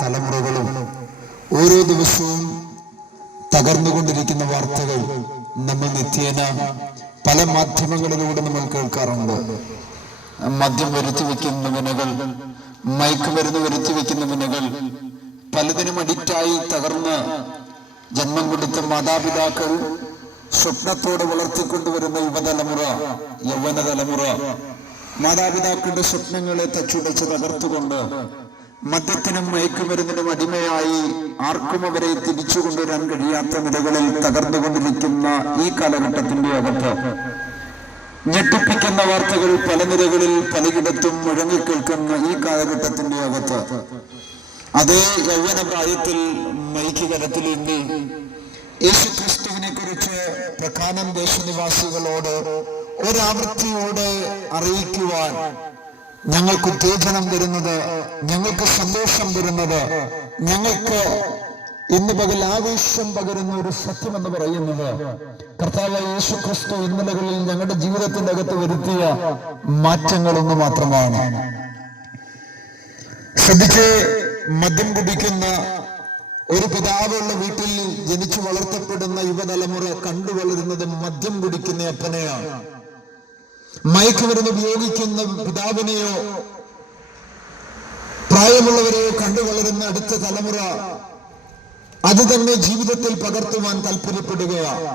തലമുറകളും ഓരോ ദിവസവും തകർന്നുകൊണ്ടിരിക്കുന്ന വാർത്തകൾ നമ്മൾ നിത്യേന പല മാധ്യമങ്ങളിലൂടെ നമ്മൾ കേൾക്കാറുണ്ട്. മദ്യം വരുത്തി വെക്കുന്ന വിനകൾ മയക്കുമരുന്ന് വരുത്തി വെക്കുന്ന വിനകൾ പലതിനും അഡിക്റ്റായി തകർന്ന് ജന്മം കൊടുത്ത മാതാപിതാക്കൾ സ്വപ്നത്തോടെ വളർത്തിക്കൊണ്ടുവരുന്ന യുവതലമുറ യൗവന തലമുറ മാതാപിതാക്കളുടെ സ്വപ്നങ്ങളെ തച്ചുടച്ച് തകർത്തുകൊണ്ട് മദ്യത്തിനും മയക്കുമരുന്നിനും അടിമയായി ആർക്കും അവരെ തിരിച്ചു കൊണ്ടുവരാൻ കഴിയാത്ത നിലകളിൽ തകർന്നുകൊണ്ടിരിക്കുന്ന ഈ കാലഘട്ടത്തിന്റെ അകത്ത് ഞെട്ടിപ്പിക്കുന്ന വാർത്തകൾ പല നിലകളിൽ പലയിടത്തും മുഴങ്ങിക്കേൾക്കുന്ന ഈ കാലഘട്ടത്തിന്റെ അകത്ത് അതേ യൗവന പ്രായത്തിൽ മൈക്ക് ഇന്ത്യ യേശു ക്രിസ്തുവിനെ കുറിച്ച് പ്രധാനം ദേശനിവാസികളോട് ഒരാവൃത്തിയോടെ അറിയിക്കുവാൻ ഞങ്ങൾക്ക് ഉത്തേജനം വരുന്നത് ഞങ്ങൾക്ക് സന്തോഷം വരുന്നത് ഞങ്ങൾക്ക് ഇന്ന് പകൽ ആവേശം പകരുന്ന ഒരു സത്യം എന്ന് പറയുന്നത് കർത്താവ് യേശു ക്രിസ്തു ഇന്നലകളിൽ ഞങ്ങളുടെ ജീവിതത്തിന്റെ അകത്ത് വരുത്തിയ മാറ്റങ്ങളൊന്നു മാത്രമാണ്. ശ്രദ്ധിച്ച് മദ്യം കുടിക്കുന്ന ഒരു പിതാവുള്ള വീട്ടിൽ ജനിച്ചു വളർത്തപ്പെടുന്ന യുവതലമുറ കണ്ടു വളരുന്നത് മദ്യം കുടിക്കുന്ന അപ്പനെയാണ്. മയക്കുമരുന്ന് ഉപയോഗിക്കുന്ന പിതാവിനെയോ പ്രായമുള്ളവരെയോ കണ്ടു വളരുന്ന അടുത്ത തലമുറ അത് തന്നെ ജീവിതത്തിൽ പകർത്തുവാൻ താല്പര്യപ്പെടുകയാണ്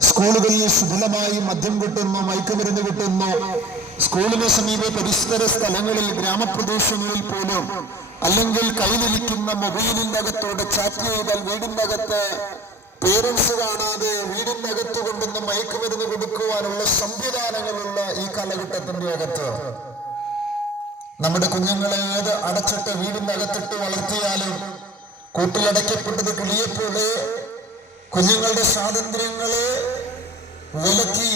സ്കൂളുകളിൽ ശുഭലമായി മദ്യം കിട്ടുന്നു മയക്കുമരുന്ന് കിട്ടുന്നു. സ്കൂളിന് സമീപ പരിസര സ്ഥലങ്ങളിൽ ഗ്രാമപ്രദേശങ്ങളിൽ പോലും അല്ലെങ്കിൽ കയ്യിലിരിക്കുന്ന മൊബൈലിന്റെ അകത്തോടെ ചാറ്റ് ചെയ്താൽ വീടിന്റെ അകത്ത് പേരൻസ് കാണാതെ വീടിന്റെ അകത്ത് കൊണ്ടുവന്ന് മയക്കുമരുന്ന് കൊടുക്കുവാനുള്ള സംവിധാനങ്ങളുള്ള ഈ കാലഘട്ടത്തിന്റെ അകത്ത് നമ്മുടെ കുഞ്ഞുങ്ങളെ ഏത് അടച്ചിട്ട് വീടിന്റെ അകത്തിട്ട് വളർത്തിയാലും കൂട്ടിലടയ്ക്കപ്പെട്ടത് കിളിയെപ്പോലെ കുഞ്ഞുങ്ങളുടെ സ്വാതന്ത്ര്യങ്ങളെ വിലക്കി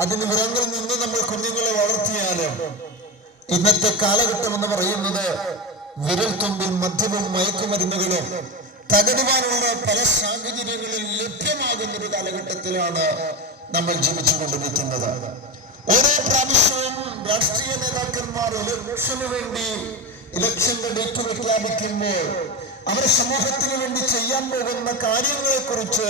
അതിന് വിറങ്ങിൽ നിന്ന് നമ്മൾ കുഞ്ഞുങ്ങളെ വളർത്തിയാലും ഇന്നത്തെ കാലഘട്ടം എന്ന് പറയുന്നത് വിരൽ തുമ്പിൽ മദ്യവും മയക്കുമരുന്നുകളും തകരുവാനുള്ള പല സാഹചര്യങ്ങളിൽ ലഭ്യമാകുന്ന ഒരു കാലഘട്ടത്തിലാണ് നമ്മൾ ജീവിച്ചുകൊണ്ടിരിക്കുന്നത്. ഓരോ പ്രാവശ്യവും രാഷ്ട്രീയ നേതാക്കന്മാർ ഇലക്ഷന് വേണ്ടി ഇലക്ഷന്റെ ഡേറ്റ് പ്രഖ്യാപിക്കുമ്പോൾ അവർ സമൂഹത്തിന് വേണ്ടി ചെയ്യാൻ പോകുന്ന കാര്യങ്ങളെ കുറിച്ച്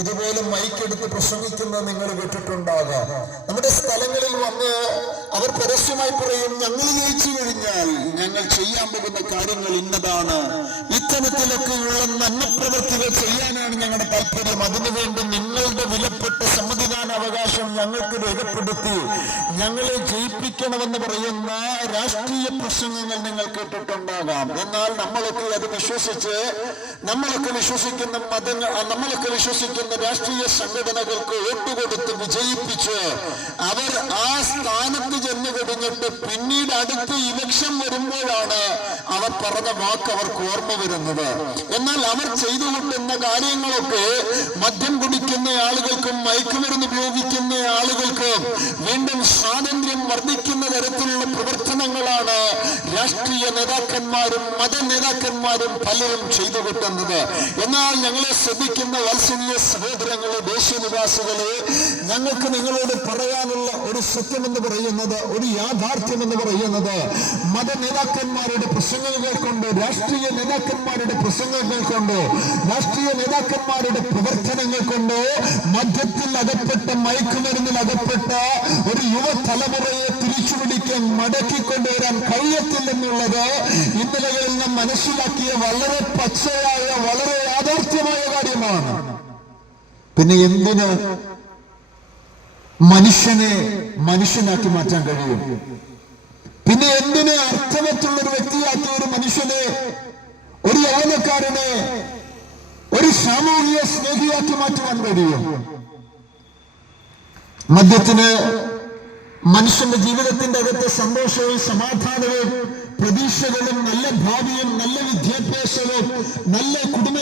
ഇതുപോലെ മൈക്കെടുത്ത് പ്രസംഗിക്കുന്നത് നിങ്ങൾ കേട്ടിട്ടുണ്ടാകാം. നമ്മുടെ സ്ഥലങ്ങളിൽ വന്ന് അവർ പരസ്യമായി പറയും ഞങ്ങൾ ജയിച്ചു കഴിഞ്ഞാൽ ഞങ്ങൾ ചെയ്യാൻ പോകുന്ന കാര്യങ്ങൾ ഇന്നതാണ്. ഇത്തരത്തിലൊക്കെയുള്ള നന്മ പ്രവൃത്തികൾ ചെയ്യാനാണ് ഞങ്ങളുടെ താല്പര്യം. അതിനുവേണ്ടി നിങ്ങളുടെ വിലപ്പെട്ട സമ്മതിദാന അവകാശം ഞങ്ങൾക്ക് രേഖപ്പെടുത്തി. ഞങ്ങളെ ജയിപ്പിക്കണമെന്ന് പറയുന്ന രാഷ്ട്രീയ പ്രസംഗങ്ങൾ നിങ്ങൾ കേട്ടിട്ടുണ്ടാകാം. എന്നാൽ നമ്മളൊക്കെ അത് വിശ്വസിച്ച് നമ്മളൊക്കെ വിശ്വസിക്കുന്ന മതങ്ങൾ നമ്മളൊക്കെ വിശ്വസിക്കുന്ന രാഷ്ട്രീയ സംഘടനകൾക്ക് വോട്ട് വിജയിപ്പിച്ച് അവർ ആ സ്ഥാനത്ത് ചെന്ന് കഴിഞ്ഞിട്ട് പിന്നീട് അടുത്ത ഇലക്ഷൻ വരുമ്പോഴാണ് അവർ പറഞ്ഞ വാക്ക് അവർക്ക് ഓർമ്മ വരുന്നത്. എന്നാൽ അവർ ചെയ്തു കൂട്ടുന്ന കാര്യങ്ങളൊക്കെ മദ്യം കുടിക്കുന്ന ആളുകൾക്കും മയക്കുമരുന്ന് ഉപയോഗിക്കുന്ന ആളുകൾക്കും വീണ്ടും സ്വാതന്ത്ര്യം വർദ്ധിക്കുന്ന തരത്തിലുള്ള പ്രവർത്തനങ്ങളാണ് രാഷ്ട്രീയ നേതാക്കന്മാരും മത നേതാക്കന്മാരും പലരും ചെയ്തു കിട്ടുന്നത് എന്നാൽ ഞങ്ങളെ ശ്രദ്ധിക്കുന്ന വാത്സല്യ സഹോദരങ്ങളെ ദേശീയ നിവാസികളെ ഞങ്ങൾക്ക് നിങ്ങളോട് പറയാനുള്ള ഒരു സത്യം എന്ന് പറയുന്നത് ഒരു യാഥാർത്ഥ്യം എന്ന് പറയുന്നത് മത നേതാക്കന്മാരുടെ പ്രസംഗങ്ങൾ കൊണ്ട് രാഷ്ട്രീയ നേതാക്കന്മാരുടെ പ്രസംഗങ്ങൾ കൊണ്ട് രാഷ്ട്രീയ നേതാക്കന്മാരുടെ പ്രവർത്തനങ്ങൾ കൊണ്ട് മദ്യത്തിൽ അകപ്പെട്ട മയക്കുമരുന്നിൽ അകപ്പെട്ട ഒരു യുവതലമുറയെ തിരിച്ചുപിടിക്കാൻ മടക്കിക്കൊണ്ടുവരാൻ കഴിയത്തില്ലെന്നുള്ളത് ഇന്നലകളിൽ നാം മനസ്സിലാക്കിയ വളരെ പച്ചയായ വളരെ യാഥാർത്ഥ്യമായ കാര്യമാണ്. പിന്നെ എന്തിന് മനുഷ്യനെ മനുഷ്യനാക്കി മാറ്റാൻ കഴിയും. പിന്നെ എന്തിനെ അർത്ഥവത്തുള്ള ഒരു വ്യക്തിയാക്കിയ ഒരു മനുഷ്യനെ ഒരു യൗവനക്കാരനെ ഒരു സാമൂഹിക സ്നേഹിയാക്കി മാറ്റുവാൻ കഴിയും. മദ്യത്തിന് മനുഷ്യന്റെ ജീവിതത്തിന്റെ അകത്ത് സന്തോഷവും സമാധാനവും പ്രതീക്ഷകളും നല്ല ഭാവിയും നല്ല വിദ്യാഭ്യാസവും നല്ല കുടുംബ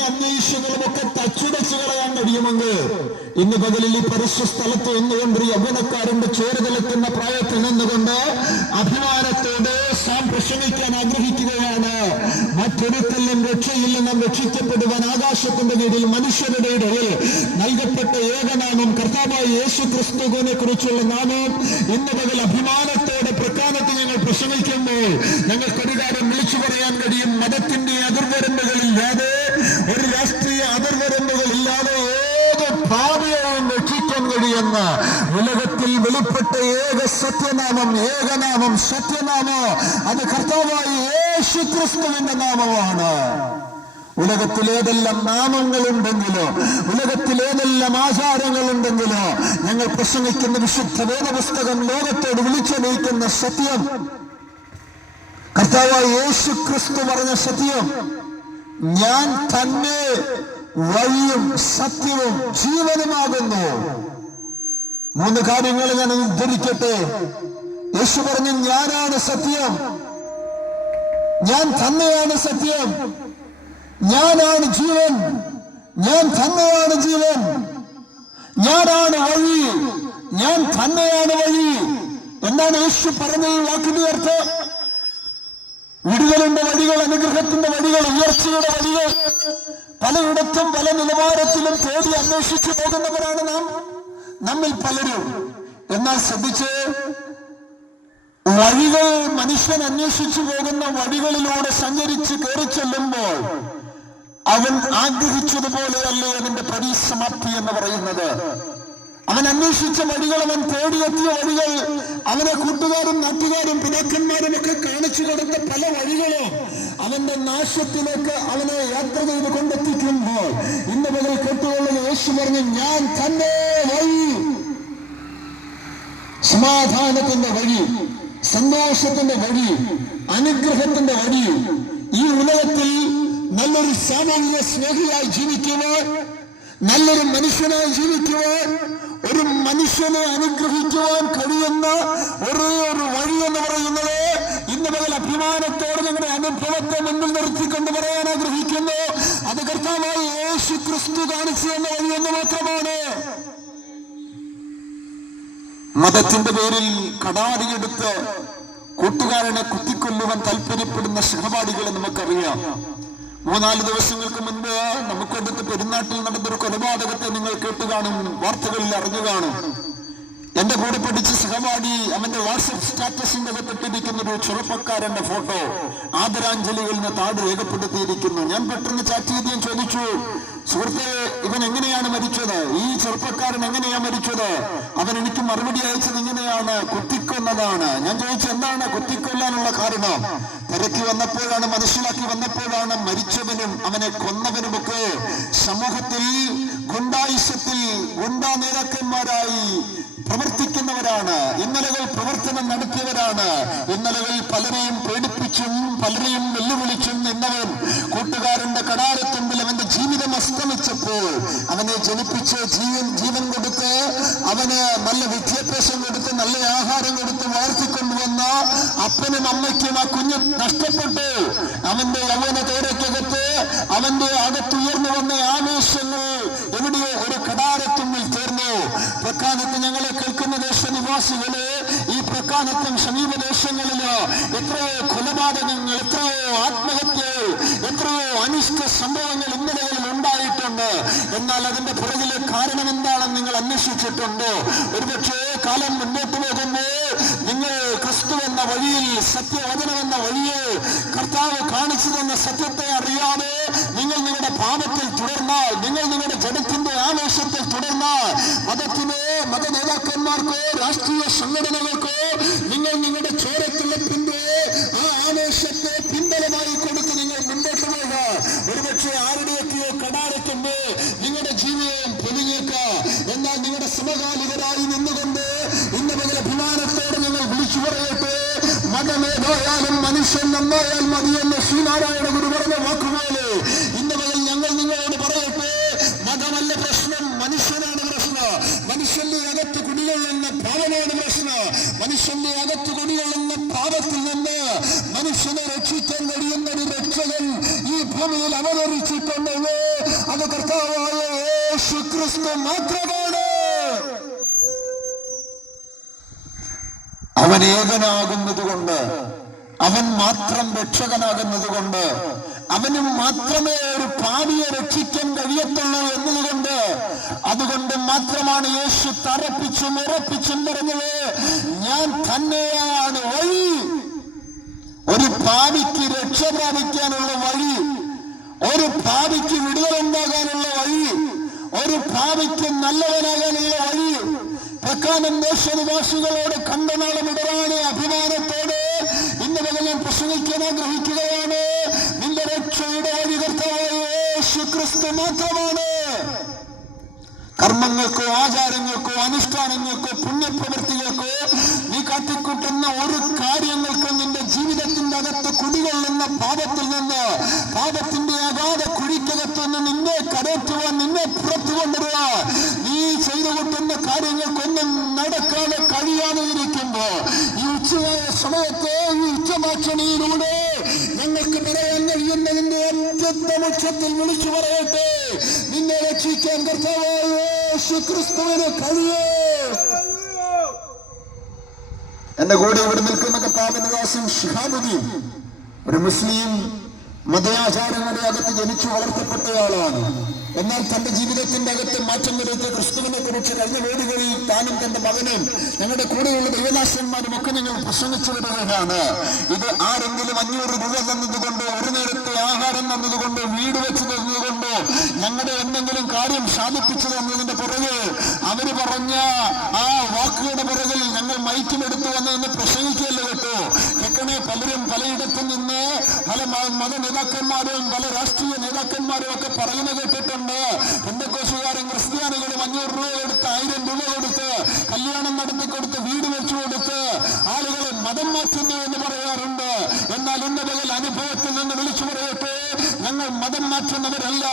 കഴിയുമെങ്കിൽ ഇന്ന് പകലിൽ ഈ പരിശു സ്ഥലത്ത് നിന്നുകൊണ്ട് ഒരു യൗവനക്കാരന്റെ ചോര തിളക്കുന്ന പ്രായത്തിൽ നിന്നുകൊണ്ട് അഭിമാനത്തോടെ സാം പ്രസംഗിക്കാൻ ആഗ്രഹിക്കുകയാണ്. മറ്റൊരുത്തലും രക്ഷയില്ല നാം രക്ഷിക്കപ്പെടുവാൻ ആകാശത്തിന്റെ കീഴിൽ മനുഷ്യരുടെ ഇടയിൽ നൽകപ്പെട്ട ഏകനാമം കർത്താവായ യേശു ക്രിസ്തുവിനെ കുറിച്ചുള്ള നാമം. ഇന്ന് പകൽ അഭിമാനത്തോടെ പ്രക്കാനത്ത് ഞങ്ങൾ പ്രസംഗിക്കുമ്പോൾ ഞങ്ങൾക്ക് ഒരു കാര്യം വിളിച്ചു പറയാൻ കഴിയും. മതത്തിന്റെ ഏക സത്യനാമം ഏകനാമം സത്യനാമോ? അത് കർത്താവായി യേശു ക്രിസ്തുവിന്റെ നാമമാണ് ഉലകത്തിലേതെല്ലാം നാമങ്ങളുണ്ടെങ്കിലോ ഉലകത്തിലേതെല്ലാം ആചാരങ്ങളുണ്ടെങ്കിലോ ഞങ്ങൾ പ്രസംഗിക്കുന്ന വിശുദ്ധ വേദപുസ്തകം ലോകത്തോട് വിളിച്ചറിയിക്കുന്ന സത്യം. കർത്താവായി യേശു ക്രിസ്തു പറഞ്ഞ സത്യം ഞാൻ തന്നെ വഴിയും സത്യവും ജീവനുമാകുന്നു. മൂന്ന് കാര്യങ്ങൾ ഞാൻ ഉദ്ധരിക്കട്ടെ. യേശു പറഞ്ഞു ഞാനാണ് സത്യം. ഞാൻ തന്നെയാണ് സത്യം. ഞാനാണ് ജീവൻ. ഞാൻ തന്നെയാണ് ജീവൻ. ഞാനാണ് വഴി. ഞാൻ തന്നെയാണ് വഴി. എന്നാണ് യേശു പറഞ്ഞ ഈ വാക്കിന്റെ അർത്ഥം? വിടുതലിന്റെ വഴികൾ അനുഗ്രഹത്തിന്റെ വഴികൾ ഉയർച്ചയുടെ വഴികൾ പലയിടത്തും പല നിലവാരത്തിലും തേടി അന്വേഷിച്ചു പോകുന്നവരാണ് നാം. നമ്മിൽ പലരും. എന്നാൽ ശ്രദ്ധിച്ച് വഴികൾ മനുഷ്യൻ അന്വേഷിച്ചു പോകുന്ന വഴികളിലൂടെ സഞ്ചരിച്ച് കയറി ചെല്ലുമ്പോൾ അവൻ ആഗ്രഹിച്ചതുപോലെയല്ലേ അതിന്റെ പരിസമാപ്തി എന്ന് പറയുന്നത്? അവൻ അന്വേഷിച്ച വഴികൾ അവൻ തേടിയെത്തിയ വഴികൾ അവനെ കൂട്ടുകാരും നാട്ടുകാരും പിതാക്കന്മാരും ഒക്കെ കാണിച്ചു കൊടുത്ത പല വഴികളും അവന്റെ നാശത്തിലേക്ക് അവനെ യാത്ര ചെയ്ത് കൊണ്ടെത്തിക്കുമ്പോൾ ഇന്ന് മുതൽ കേട്ടുകൊള്ളുന്ന യേശു പറഞ്ഞു ഞാൻ തന്നെ വഴി. സമാധാനത്തിന്റെ വഴി സന്തോഷത്തിന്റെ വഴി അനുഗ്രഹത്തിന്റെ വഴി ഈ ഉലകത്തിൽ നല്ലൊരു സാമൂഹിക സ്നേഹിയായി ജീവിക്കുവാൻ നല്ലൊരു മനുഷ്യനായി ജീവിക്കുവാൻ ഒരു മനുഷ്യനെ അനുഗ്രഹിക്കുവാൻ കഴിയുന്ന ഒരേ ഒരു വഴി എന്ന് പറയുന്നത് ഇന്ന് മുതൽ അഭിമാനത്തോടെ ഞങ്ങളുടെ അനുഭവത്തെ മുന്നിൽ നിർത്തിക്കൊണ്ട് പറയാൻ ആഗ്രഹിക്കുന്നു. അത് കർത്താവായി യേശു ക്രിസ്തു കാണിച്ചു എന്ന വഴി എന്ന് മാത്രമാണ്. മതത്തിന്റെ പേരിൽ കടാരിയെടുത്ത് കൂട്ടുകാരനെ കുത്തിക്കൊല്ലുവാൻ താല്പര്യപ്പെടുന്ന സഹപാഠികളെ നമുക്കറിയാം. മൂന്നാൽ ദിവസങ്ങൾക്ക് മുൻപ് നമുക്കടുത്ത് പെരുന്നാട്ടിൽ നടന്നൊരു കൊലപാതകത്തെ നിങ്ങൾ കേട്ടു കാണും വാർത്തകളിൽ അറിഞ്ഞു കാണും എന്റെ കൂടെ പഠിച്ച സഹപാഠി അവന്റെ വാട്സപ്പ് സ്റ്റാറ്റസിന്റെ അകത്തിട്ടിരിക്കുന്ന ഒരു ചെറുപ്പക്കാരന്റെ ഫോട്ടോ ആദരാഞ്ജലികളിൽ നിന്ന് താട് രേഖപ്പെടുത്തിയിരിക്കുന്നു. ഞാൻ പെട്ടെന്ന് ചാറ്റ് ചെയ്ത് ചോദിച്ചു സുഹൃത്തെ ഇവൻ എങ്ങനെയാണ് മരിച്ചത്? ഈ ചെറുപ്പക്കാരൻ എങ്ങനെയാ മരിച്ചത്? അവൻ എനിക്ക് മറുപടി അയച്ചത് ഇങ്ങനെയാണ് കുത്തിക്കൊന്നതാണ്. ഞാൻ ചോദിച്ചു എന്താണ് കുത്തിക്കൊല്ലാനുള്ള കാരണം? തിരക്കി വന്നപ്പോഴാണ് മനസ്സിലാക്കി വന്നപ്പോഴാണ് മരിച്ചവനും അവനെ കൊന്നവനുമൊക്കെ സമൂഹത്തിൽ ഗുണ്ടായുസത്തിൽ ഗുണ്ടാ നേതാക്കന്മാരായി പ്രവർത്തിക്കുന്നവരാണ്. ഇന്നലകൾ പ്രവർത്തനം നടത്തിയവരാണ്. ഇന്നലകൾ പലരെയും പേടിപ്പിച്ചും പലരെയും വെല്ലുവിളിച്ചും നിന്നവൻ കൂട്ടുകാരന്റെ കടാരത്തുമ്പിൽ അവന്റെ ജീവിതം അസ്തമിച്ചപ്പോൾ അവനെ ജനിപ്പിച്ച് ജീവൻ ജീവൻ കൊടുത്ത് അവന് നല്ല വിദ്യാഭ്യാസം കൊടുത്ത് നല്ല ആഹാരം കൊടുത്ത് വളർത്തിക്കൊണ്ടുവന്ന അപ്പനും അമ്മയ്ക്കും ആ കുഞ്ഞ് നഷ്ടപ്പെട്ടു. അവന്റെ യൗവന തോരയ്ക്കകത്ത് അവന്റെ അകത്തുയർന്നു വന്ന ആവേശങ്ങൾ എവിടെയോ ഒരു കടാരത്തുമ്പിൽ തീർന്നു പ്രക്കാലത്ത് ഞങ്ങളെ കേൾക്കുന്ന ദേശനിവാസികൾ ഈ പ്രക്കാലത്തും സമീപ ദേശങ്ങളിൽ എത്രയോ കൊലപാതകങ്ങൾ എത്രയോ ആത്മഹത്യകൾ എത്രയോ അനിഷ്ട സംഭവങ്ങൾ ഇന്നലകളിൽ ഉണ്ടായിട്ടുണ്ട്. എന്നാൽ അതിന്റെ പുറകിലെ കാരണം എന്താണെന്ന് നിങ്ങൾ അന്വേഷിച്ചിട്ടുണ്ടോ? ഒരുപക്ഷേ കാലം മുന്നോട്ട് പോകുമ്പോൾ നിങ്ങൾ ക്രിസ്തു എന്ന വഴിയിൽ സത്യവചനം എന്ന വഴിയെ കർത്താവ് കാണിച്ചു തന്ന സത്യത്തെ അറിയാതെ നിങ്ങൾ നിങ്ങളുടെ പാപത്തിൽ തുടർന്നാൽ നിങ്ങൾ നിങ്ങളുടെ ജഡത്തിന്റെ ആവേശത്തിൽ തുടർന്നാൽ മതത്തിനോ മത നേതാക്കന്മാർക്കോ രാഷ്ട്രീയ സംഘടനകൾക്കോ നിങ്ങൾ നിങ്ങളുടെ ചോരത്തിളപ്പിന്റെ ആ ആവേശത്തെ പിന്തലമായി കൊടുത്ത് നിങ്ങൾ മുന്നോട്ട് പോവുക. ഒരുപക്ഷെ ആരുടെയൊക്കെയോ കടാരത്തുമ്പോ നിങ്ങളുടെ ജീവിതം പൊലിഞ്ഞേക്കാം എന്നാൽ നിങ്ങളുടെ സമകാലികരായി നിന്നുകൊണ്ട് ഇന്ന് മുതൽ അഭിമാനത്തോടെ നിങ്ങൾ വിളിച്ചു പറയട്ടെ. മതമേതായാലും മനുഷ്യൻ നന്നായാൽ മതിയെന്ന് ശ്രീനാരായണ ഗുരു പറഞ്ഞ വാക്കുപോലെ അവതരിച്ചിട്ടുണ്ടെങ്കിൽ അത് കർത്താവായ യേശു ക്രിസ്തു മാത്രമാണ്. അവൻ ഏകനാകുന്നത് കൊണ്ട് അവൻ മാത്രം രക്ഷകനാകുന്നത് കൊണ്ട് അവന് മാത്രമേ ഒരു പാപിയെ രക്ഷിക്കാൻ കഴിയത്തുള്ളൂ എന്നതുകൊണ്ട് അതുകൊണ്ട് മാത്രമാണ് യേശു തറപ്പിച്ചും ഉറപ്പിച്ചും പറഞ്ഞത് ഞാൻ തന്നെയാണ് വഴി. ഒരു പാപിക്ക് രക്ഷ പ്രാപിക്കാനുള്ള വഴി ഒരു പാപിക്ക് വിടുതലുണ്ടാകാനുള്ള വഴി ഒരു പാപിക്ക് നല്ലവനാകാനുള്ള വഴി പ്രക്കാനം ദേശനിവാസികളോട് കണ്ടനാളം ഇടറാണ് അഭിമാനത്തോടെ ഇന്ന് മുതൽ ഞാൻ പ്രസംഗിക്കാൻ ആഗ്രഹിക്കുകയാണ്. നിന്റെ രക്ഷയുടെ വഴി മാത്രമാണ്. കർമ്മങ്ങൾക്കോ ആചാരങ്ങൾക്കോ അനുഷ്ഠാനങ്ങൾക്കോ പുണ്യപ്രവൃത്തികൾക്കോ നീ കാട്ടിക്കൂട്ടുന്ന ഒരു കാര്യങ്ങൾക്കും നിന്റെ ജീവിതത്തിന്റെ അകത്ത് കുടികൊള്ളുന്ന പാപത്തിൽ നിന്ന് പാപത്തിന്റെ നിന്ന് നിന്നെ കരയറ്റുവാൻ നിന്നെ പുറത്തു കൊണ്ടുവരുവാൻ നീ ചെയ്തു കൂട്ടുന്ന കാര്യങ്ങൾക്കൊന്നും നടക്കാതെ കഴിയാതെ ഇരിക്കുമ്പോ ഈ ഉച്ചയായ സമയത്ത് ഈ ഉച്ചമാക്ഷണിയിലൂടെ ഞങ്ങൾക്ക് പറയാൻ കഴിയുന്നതിന്റെ അത്യന്തം വിളിച്ചു പറയട്ടെ. നിന്നെ രക്ഷിക്കാൻ കർത്താവായോക്രിസ്തുവിന് കഴിയോ ക്രിസ്തുവിന് കഴിയേ. എന്റെ കൂടെ ഇവിടെ നിൽക്കുന്ന കർത്താവിന്റെ ദാസം ഷിഹാബുദ്ദീൻ ഒരു മുസ്ലിം മതയാചാരങ്ങളുടെ അകത്ത് ജനിച്ചു വളർത്തപ്പെട്ടയാളാണ്. എന്നാൽ തന്റെ ജീവിതത്തിന്റെ അകത്ത് മാറ്റം വരുത്തിയ ക്രിസ്തുവിനെ കുറിച്ച് കഴിഞ്ഞ വേദികളിൽ താനും തന്റെ മകനും ഞങ്ങളുടെ കൂടെയുള്ള ദൈവദാസന്മാരും ഒക്കെ ഞങ്ങൾ പ്രസംഗിച്ചു വരികയാണ്. ഇത് ആരെങ്കിലും അഞ്ഞൂറ് രൂപ തന്നതുകൊണ്ടോ ഒരു നേരത്തെ ആഹാരം തന്നതുകൊണ്ടോ വീട് വെച്ച് തന്നതുകൊണ്ടോ ഞങ്ങളുടെ എന്തെങ്കിലും കാര്യം സാധിപ്പിച്ചു തന്നതിന്റെ പുറകെ അവർ പറഞ്ഞ ആ വാക്കുകളുടെ പുറകിൽ ഞങ്ങൾ മൈക്കിലെടുത്തു വന്ന് എന്ന് പ്രസംഗിക്കുകയല്ല കേട്ടോ. കേൾക്കണേ പലരും പലയിടത്തു നിന്ന് പല മത നേതാക്കന്മാരും പല രാഷ്ട്രീയ നേതാക്കന്മാരും ഒക്കെ പറയുന്നത് കേട്ടിട്ടുണ്ട്. പെന്തക്കോസുകാരും ക്രിസ്ത്യാനികളും അഞ്ഞൂറ് രൂപ കൊടുത്ത് ആയിരം രൂപ കൊടുത്ത് കല്യാണം നടത്തി കൊടുത്ത് വീട് വെച്ചു കൊടുത്ത് ആളുകളെ മതം മാറ്റുന്നു എന്ന് പറയാറുണ്ട്. എന്നാൽ ഇന്ന് പകൽ അനുഭവത്തിൽ നിന്ന് വിളിച്ചു പറയട്ടെ ഞങ്ങൾ മതം മാറ്റുന്നവരല്ല.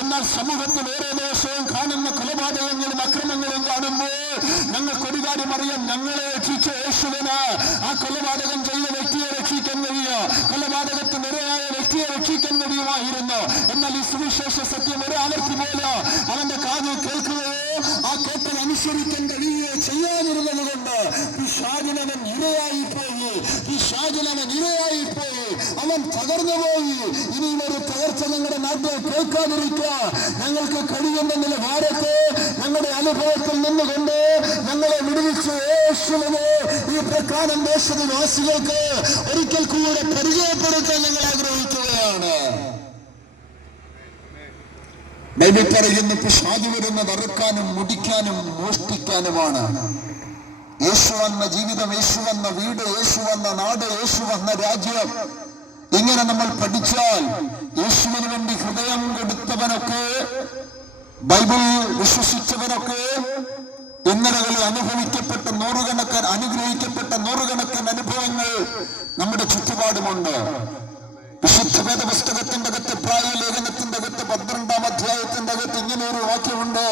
എന്നാൽ സമൂഹത്തിൽ ഓരോ ദിവസവും കാണുന്ന കൊലപാതകങ്ങളും അക്രമങ്ങളും കാണുമ്പോൾ ഞങ്ങൾക്ക് ഒരു കാര്യം അറിയാം. ഞങ്ങളെ രക്ഷിച്ച യേശുവിന് ആ കൊലപാതകം ചെയ്ത വ്യക്തിയെ രക്ഷിക്കാൻ കഴിയുക കൊലപാതകത്തിന് ഇരയായ വ്യക്തിയെ രക്ഷിക്കാൻ കഴിയുമായിരുന്നു? എന്നാൽ ഈ സുവിശേഷ സത്യം ഒരു ആവർത്തി പോലെ അവന്റെ കാതിൽ കേൾക്കുകയോ ആ കേട്ടത് അനുസരിക്കാൻ കഴിയുകയോ ചെയ്യാതിരുന്നത് കൊണ്ട് പിശാചിനവൻ ഇരയായി പോയി. ഈ ഷാജിനവൻ ഇരയായി അവൻ തകർന്നു പോയി. ഇനിയും ഒരു തകർച്ച ഞങ്ങളുടെ നാട്ടിൽ കേൾക്കാതിരിക്കുക. ഞങ്ങൾക്ക് കഴിയുന്ന നിലവാരത്തെ ഞങ്ങളുടെ അനുഭവത്തിൽ നിന്നുകൊണ്ട് ഞങ്ങളെ വിടുവിച്ചു യേശുവിനെ ഈ പ്രധാനം ദേശനിവാസികൾക്ക് ഒരിക്കൽ കൂടെ പരിചയപ്പെടുത്താൻ ഞങ്ങൾ ആഗ്രഹിക്കുകയാണ്. ബൈബിൾ പറയുന്ന വരുന്ന വരുന്നത് അറുക്കാനും മുടിക്കാനും മോഷ്ടിക്കാനുമാണ്. യേശു വന്ന ജീവിതം യേശു വന്ന വീട് യേശു വന്ന നാട് യേശു വന്ന രാജ്യം. ഇങ്ങനെ നമ്മൾ പഠിച്ചാൽ യേശുവിന് വേണ്ടി ഹൃദയം കൊടുത്തവനൊക്കെ ബൈബിൾ വിശ്വസിച്ചവനൊക്കെ ഇന്നലകളിൽ അനുഭവിക്കപ്പെട്ട നൂറുകണക്കൻ അനുഗ്രഹിക്കപ്പെട്ട നൂറുകണക്കൻ അനുഭവങ്ങൾ നമ്മുടെ ചുറ്റുപാടുമുണ്ട്. വിശുദ്ധ വേദ പുസ്തകത്തിന്റെ അകത്ത് പ്രായ ലേഖനത്തിന്റെ അകത്ത് പന്ത്രണ്ടാം അധ്യായത്തിന്റെ അകത്ത് ഇങ്ങനെ ഒരു വാക്യമുണ്ട്.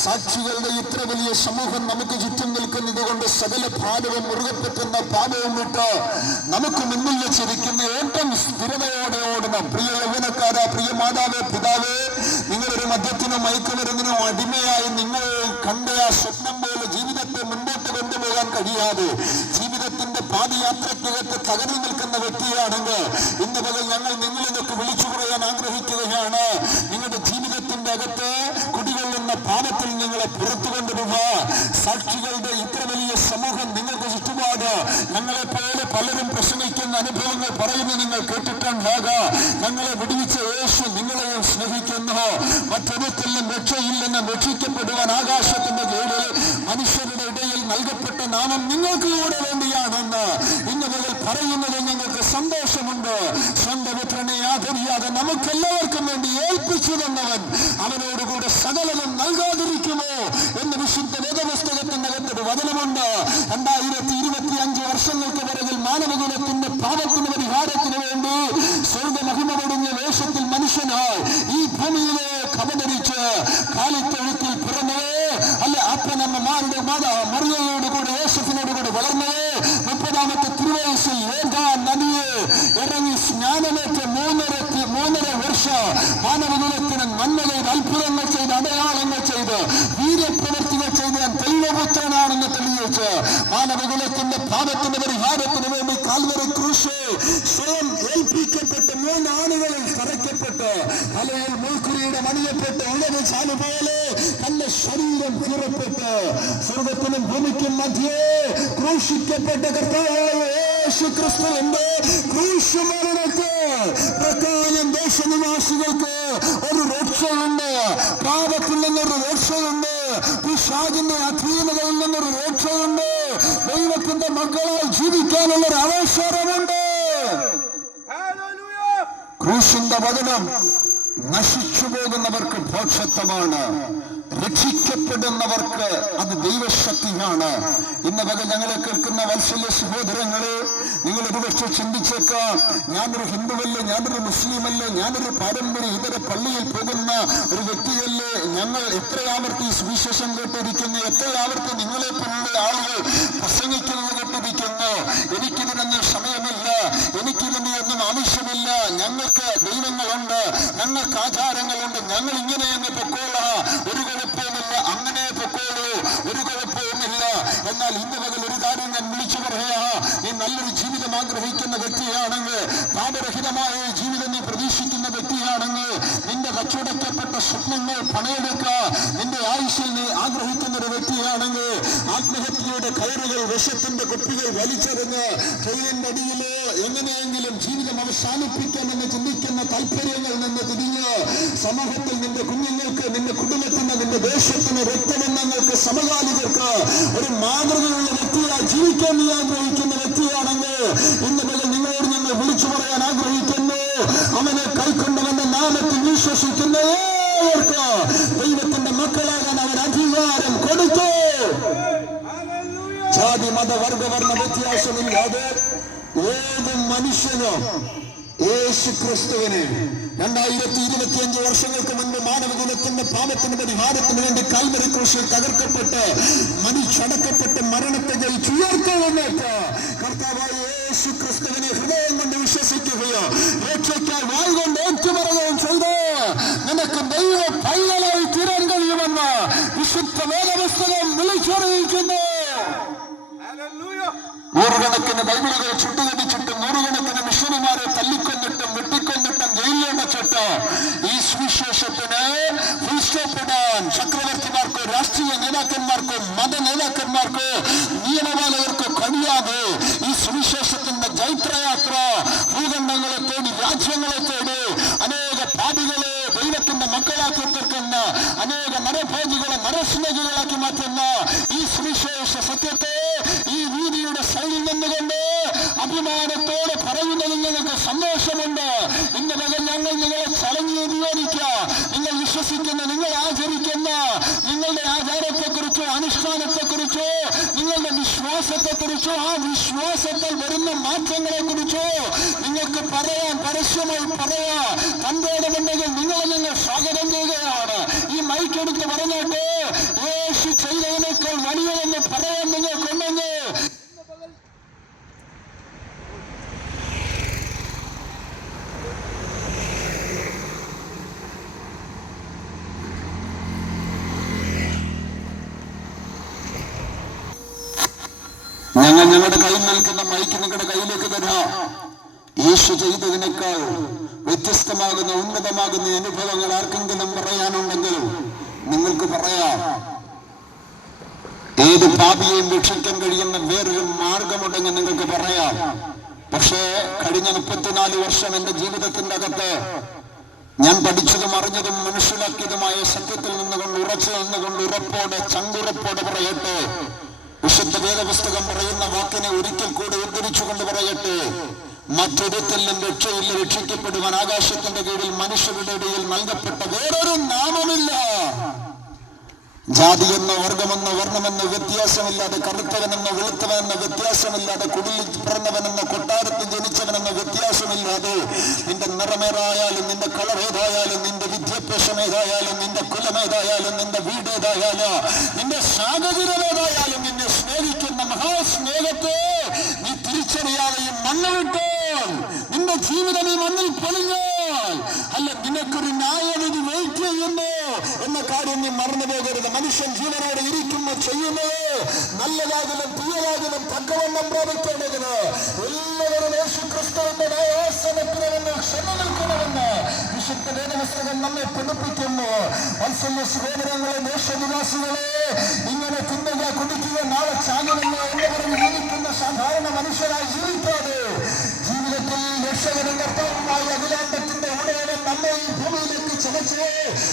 സാക്ഷികളുടെ ഇത്ര വലിയ സമൂഹം നമുക്ക് ചുറ്റും നിൽക്കുന്നത് കൊണ്ട് സകല ഭാരവും മുറുകെ പറ്റുന്ന പാപവും വിട്ട് നമുക്ക് മുന്നിൽ വെച്ചിരിക്കുന്ന ഏറ്റവും സ്ഥിരതയോടെ ഓടണം പ്രിയ യൗവനക്കാര പ്രിയ മാതാവ് പിതാവ് നിങ്ങളൊരു മദ്യത്തിനും മയക്കുമരുന്നിനും അടിമയായി നിങ്ങൾ കണ്ട ആ സ്വപ്നം പോലെ ജീവിതത്തെ മുന്നോട്ട് കൊണ്ടുപോകാൻ കഴിയാതെ ജീവിതത്തിന്റെ പാദയാത്രയ്ക്കകത്ത് തകർന്നു നിൽക്കുന്ന വ്യക്തിയാണെങ്കിൽ ഇന്ന് പകൽ ഞങ്ങൾ നിങ്ങളിൽ നിന്നൊക്കെ വിളിച്ചു പറയാൻ ആഗ്രഹിക്കുകയാണ്. നിങ്ങളുടെ ജീവിതത്തിന്റെ അകത്ത് കുടികൊള്ളുന്ന പാപത്തിൽ നിങ്ങളെ പുറത്തു കൊണ്ടുപോവുക സാക്ഷികളുടെ ഇത്ര വലിയ സമൂഹം നിങ്ങൾക്ക് ചുറ്റുപാട് ഞങ്ങളെ പോലെ പലരും പ്രസംഗിക്കുന്ന അനുഭവങ്ങൾ പറയുന്നു നിങ്ങൾ കേട്ടിട്ടുണ്ടാകാം ഞങ്ങളെ വിടുവിച്ച യേശു നിങ്ങളെയും സ്നേഹിക്കുന്നു. മറ്റൊരുത്തിലും രക്ഷയില്ലെന്ന് രക്ഷിക്കപ്പെടുവാൻ ആകാശത്തിന്റെ കീഴിൽ മനുഷ്യരുടെ ഇടയിൽ നൽകപ്പെട്ട നാമം നിങ്ങൾക്ക് കൂടെ വേണ്ടിയാണെന്ന് ഇന്ന് മുതൽ പറയുന്നത് ഞങ്ങൾക്ക് സന്തോഷമുണ്ട്. സ്വന്തം പുത്രനെ ആദരിയാതെ നമുക്കെല്ലാവർക്കും വേണ്ടി ഏൽപ്പിച്ചു തന്നവൻ അവനോടുകൂടെ സകലതും നൽകാതിരിക്കുമോ എന്ന് വിശുദ്ധ വേദപുസ്തകത്തിന്റെ അകത്തൊരു വചനമുണ്ട് രണ്ടായിരത്തി ഇരുപത്തി അഞ്ച് വർഷങ്ങൾക്ക് പിറകിൽ മാനവകുലത്തിന്റെ പാപത്തിന് പരിഹാരത്തിന് വേണ്ടി സ്വർഗ മഹിമ പൊടിഞ്ഞ വേഷത്തിൽ മനുഷ്യനായി ഈ ഭൂമിയിലെ അവതരിച്ച് കാലിത്തൊഴുത്തിൽ പിറന്നവേ അല്ല അപ്പനമ്മമാരുടെ മാതാ മറിയയോട് കൂടെ യേശുവിനോട് കൂടെ വളർന്നവേ മുപ്പതാമത്തെ തിരുവയസ്സിൽ ഏകാ നദിയെ ഇറങ്ങി സ്നാനമേറ്റ് മൂന്നരത്തി മൂന്നര വർഷം മാനവകുലത്തിന് നന്മ ചെയ്ത് അത്ഭുതങ്ങൾ ചെയ്ത് അടയാളങ്ങൾ ചെയ്ത് വീര്യപ്രവർത്തികൾ ചെയ്ത് ഞാൻ ദൈവപുത്രനാണെന്ന് തെളിയിച്ച് മാനവകുലത്തിന്റെ പാപത്തിന്റെ പരിഹാരത്തിന് വേണ്ടി കാൽവറി ക്രൂശ് സ്വയം ഏൽപ്പിക്കപ്പെട്ട് മൂന്നാളുകളിൽ തറയ്ക്കപ്പെട്ട് തലയിൽ ഉഴവ് ചാലു പോലെ തന്റെ ശരീരം കീറപ്പെട്ട് സ്വർഗത്തിനും ഭൂമിക്കും മധ്യേ ക്രൂശിക്കപ്പെട്ട കർത്താവായ യേശു ക്രിസ്തുവിന്റെ ക്രൂശ് മരണത്തെ പ്രധാനം ദേശനിവാസികൾക്ക് ഒരു രക്ഷയുണ്ട് പാപത്തിൽ നിന്നൊരു രക്ഷയുണ്ട് പിശാജിന്റെ അധീനതയിൽ നിന്നൊരു പ്രതീക്ഷയുണ്ട് ദൈവത്തിന്റെ മക്കളായി ജീവിക്കാനുള്ള ഒരു അവസരമുണ്ട്. ക്രൂശിന്റെ വചനം നശിച്ചു പോകുന്നവർക്ക് ഭോക്ഷത്വമാണ് രക്ഷിക്കപ്പെടുന്നവർക്ക് അത് ദൈവശക്തിയാണ്. ഇന്ന് പകൽ ഞങ്ങളെ കേൾക്കുന്ന വത്സല്യ സഹോദരങ്ങളെ നിങ്ങൾ ഒരുപക്ഷെ ചിന്തിച്ചേക്കാം ഞാനൊരു ഹിന്ദുവല്ലേ ഞാനൊരു മുസ്ലിമല്ലേ ഞാനൊരു പാരമ്പര്യ ഇതര പള്ളിയിൽ പോകുന്ന ഒരു വ്യക്തിയല്ലേ ഞങ്ങൾ എത്രയാവർത്തി ആവർത്തി സുവിശേഷം കേട്ടിരിക്കുന്നു എത്രയാവർത്തി നിങ്ങളെ പോലുള്ള ആളുകൾ പ്രസംഗിക്കുന്നത് കേട്ടിരിക്കുന്നു എനിക്കിതിനൊന്നും സമയമില്ല. എനിക്കിതിന്റെ ഒന്നും ആവശ്യമില്ല. ഞങ്ങൾക്ക് ദൈവങ്ങളുണ്ട്. ഞങ്ങൾക്ക് ആചാരങ്ങളുണ്ട്. ഞങ്ങൾ ഇങ്ങനെ അങ്ങ് പൊക്കോളാ. ഒരു കുഴപ്പവുമില്ല. അങ്ങനെ പൊക്കോളൂ. ഒരു കുഴപ്പവുമില്ല. എന്നാൽ ഇന്ന് മുതൽ ഒരു കാര്യം ഞാൻ വിളിച്ചു പറയാ. നീ നല്ലൊരു ജീവിതം ആഗ്രഹിക്കുന്ന വ്യക്തിയാണെങ്കിൽ പാപരഹിതമായ ജീവിതം നീ പ്രതീക്ഷിക്കുന്ന. വ്യക്തിയാണെങ്കിൽ നിന്റെ കച്ചുടക്കപ്പെട്ട സ്വപ്നങ്ങൾ പണയെടുക്ക നിന്റെ ആയുഷിൽ നീ ആഗ്രഹിക്കുന്ന ഒരു വ്യക്തിയാണെങ്കിൽ ആത്മഹത്യയുടെ കയറുകൾ വിഷത്തിന്റെ കുപ്പികൾ വലിച്ചെറിഞ്ഞ് ട്രെയിനിന്റെ അടിയിലോ എങ്ങനെയെങ്കിലും ജീവിതം അവസാനിപ്പിക്കാമെന്ന് ചിന്തിക്കുന്ന താല്പര്യങ്ങൾ നിന്ന് തിരിഞ്ഞ് സമൂഹത്തിൽ നിന്റെ കുഞ്ഞുങ്ങൾക്ക് നിന്റെ കുടുംബത്തിന് നിന്റെ ദേശത്തിന് രക്തബന്ധങ്ങൾക്ക് സമകാലികർക്ക് ഒരു മാതൃകയുള്ള വ്യക്തിയായി ജീവിക്കാൻ നീ ആഗ്രഹിക്കുന്ന വ്യക്തിയാണെങ്കിൽ ഇന്ന് മുതൽ നിങ്ങളോട് ഞങ്ങൾ വിളിച്ചു പറയാൻ ആഗ്രഹിക്കുന്നു. അവനെ കൈക്കൊണ്ടവന്റെ നാമത്തിൽ വിശ്വസിക്കുന്ന ഏവർക്ക് ദൈവത്തിന്റെ മക്കളാകാൻ അവൻ അധികാരം കൊടുത്തു. ജാതി മത വർഗവർണ വ്യത്യാസമില്ലാതെ ഏത് മനുഷ്യനും യേശു ക്രിസ്തുവിന് രണ്ടായിരത്തി ഇരുപത്തിയഞ്ച് വർഷങ്ങൾക്ക് മുൻപ് മാനവകുലത്തിന്റെ പാപത്തിന് പരിഹാരത്തിന് വേണ്ടി കൈമറി കൃഷി തകർക്കപ്പെട്ട് മനുഷ്യടക്കപ്പെട്ട് മരണത്തെ ജയിച്ച് കർത്താവായ യേശു ക്രിസ്തുവിനെ ഹൃദയം വിശ്വസിക്കുകയോ രക്ഷയ്ക്കായി വായി കൊണ്ട് ഏറ്റുപറയുകയും ചെയ്ത്. നിനക്ക് ദൈവ പൈതലായി തീരാൻ കഴിയുമെന്ന് വിശുദ്ധ വേദപുസ്തകം വിളിച്ചറിയിക്കുന്നു. നൂറുകണക്കിന് ബൈബിളുകൾ ചുട്ടുകടിച്ചിട്ടും നൂറുകണക്കിന് മിഷനുമാരെ തല്ലിക്കൊന്നിട്ടും വെട്ടിക്കൊന്നിട്ടും ജയിലിലടച്ചിട്ട് ഈ സുവിശേഷത്തിന് ഫുൾസ്റ്റോപ്പിടാൻ ചക്രവർത്തിമാർക്കോ രാഷ്ട്രീയ നേതാക്കന്മാർക്കോ മത നേതാക്കന്മാർക്കോ നിയമപാലകർക്കോ കഴിയാതെ ഈ സുവിശേഷത്തിന്റെ ജൈത്രയാത്ര ഭൂഖണ്ഡങ്ങളെ തേടി രാജ്യങ്ങളെ തേടി അനേക പാപികളെ ദൈവത്തിന്റെ മക്കളാക്കി തീർക്കുന്ന അനേക നരഭോജികളെ നരസ്നേഹികളാക്കി മാറ്റുന്ന ഈ സുവിശേഷ സത്യത്തെ ഈ വീതിയുടെ സൈഡിൽ നിന്നുകൊണ്ട് അഭിമാനത്തോടെ പറയുന്നതിൽ നിങ്ങൾക്ക് സന്തോഷമുണ്ട് ഇന്ന് പകൽ ഞങ്ങൾ നിങ്ങളെ ചലഞ്ഞ് നിയോഗിക്കുക നിങ്ങൾ വിശ്വസിക്കുന്ന നിങ്ങൾ ആചരിക്കുന്ന നിങ്ങളുടെ ആചാരത്തെക്കുറിച്ചോ അനുഷ്ഠാനത്തെക്കുറിച്ചോ നിങ്ങളുടെ വിശ്വാസത്തെക്കുറിച്ചോ ആ വിശ്വാസത്തിൽ വരുന്ന മാറ്റങ്ങളെ കുറിച്ചോ നിങ്ങൾക്ക് പറയാൻ പരസ്യമായി പറയാ തന്തോടമുണ്ടെങ്കിൽ നിങ്ങളെ ഞങ്ങൾ സ്വാഗതം ചെയ്യുകയാണ്. ഈ മൈക്ക് എടുത്ത് പറഞ്ഞിട്ട്? യേശു ചെയ്തതിനേക്കാൾ വലിയതെന്ന് പറയാൻ നിങ്ങൾക്കുണ്ടെങ്കിൽ ഞങ്ങൾ ഞങ്ങളുടെ കയ്യിൽ നിൽക്കുന്ന നിങ്ങളുടെ കയ്യിലേക്ക് തരാം. യേശു ചെയ്തതിനേക്കാൾ വ്യത്യസ്തമാകുന്ന ഉന്നതമാകുന്ന അനുഭവങ്ങൾ ആർക്കെങ്കിലും പറയാനുണ്ടെങ്കിൽ നിങ്ങൾക്ക് പറയാം. ഏത് പാപിയെയും രക്ഷിക്കാൻ കഴിയുന്ന വേറൊരു മാർഗമുണ്ടെങ്കിൽ നിങ്ങൾക്ക് പറയാം. പക്ഷേ കഴിഞ്ഞ മുപ്പത്തിനാല് വർഷം എന്റെ ജീവിതത്തിന്റെ അകത്ത് ഞാൻ പഠിച്ചതും അറിഞ്ഞതും മനസ്സിലാക്കിയതുമായ സത്യത്തിൽ നിന്നുകൊണ്ട് ഉറച്ചു നിന്നുകൊണ്ട് ഉറപ്പോടെ ചങ്കുറപ്പോടെ പറയട്ടെ. വിശുദ്ധ വേദപുസ്തകം പറയുന്ന വാക്കിനെ ഒരിക്കൽ കൂടി ഉദ്ധരിച്ചുകൊണ്ട് പറയട്ടെ. മറ്റൊരുത്തലും രക്ഷയില്ല രക്ഷിക്കപ്പെടുവാൻ ആകാശത്തിന്റെ കീഴിൽ മനുഷ്യരുടെ ഇടയിൽ നൽകപ്പെട്ട വേറൊരു നാമമില്ല. ജാതിയെന്നോ വർഗമെന്നോ വർണമെന്നോ വ്യത്യാസമില്ലാതെ കറുത്തവനെന്നോ വെളുത്തവനെന്നോ വ്യത്യാസമില്ലാതെ കുടിയിൽ പിറന്നവനെന്നോ കൊട്ടാരത്തിൽ ജനിച്ചവനെന്നോ വ്യത്യാസമില്ലാതെ നിന്റെ നിറമേതായാലും നിന്റെ കളർ ഏതായാലും നിന്റെ വിദ്യാഭ്യാസം ഏതായാലും നിന്റെ കുലമേതായാലും നിന്റെ വീട് ഏതായാലും നിന്റെ സാഹചര്യം ഏതായാലും സ്നേഹിക്കുന്ന മഹാസ്നേഹത്തെ നീ തിരിച്ചറിയാതെയും ഈ നിന്റെ ജീവിതം ഈ മണ്ണിൽ പൊളിഞ്ഞാൽ അല്ല നിനക്കൊരു ന്യായവിധി വെയിറ്റ് ചെയ്യുന്നു എന്ന കാര്യം നീ മറന്നു പോകരുത് മനുഷ്യൻ ജീവനോടെ ഇരിക്കുമ്പോൾ ചെയ്യുന്നത് നല്ലതാകലും തീയതാകലും തക്കവണ്ണം പ്രാപിക്കേണ്ടതിന് എല്ലാവരും യേശു ക്രിസ്തുവിന്റെ ന്യായാസനത്തിന് നിന്ന് ക്ഷമ നിൽക്കണമെന്ന് വിശുദ്ധ വേദപുസ്തകം നമ്മെ പഠിപ്പിക്കുന്നു. വത്സല്യ സഹോദരങ്ങളെ ദേശനിവാസികളെ ഇങ്ങനെ തിന്നുക കുടിക്കുക നാളെ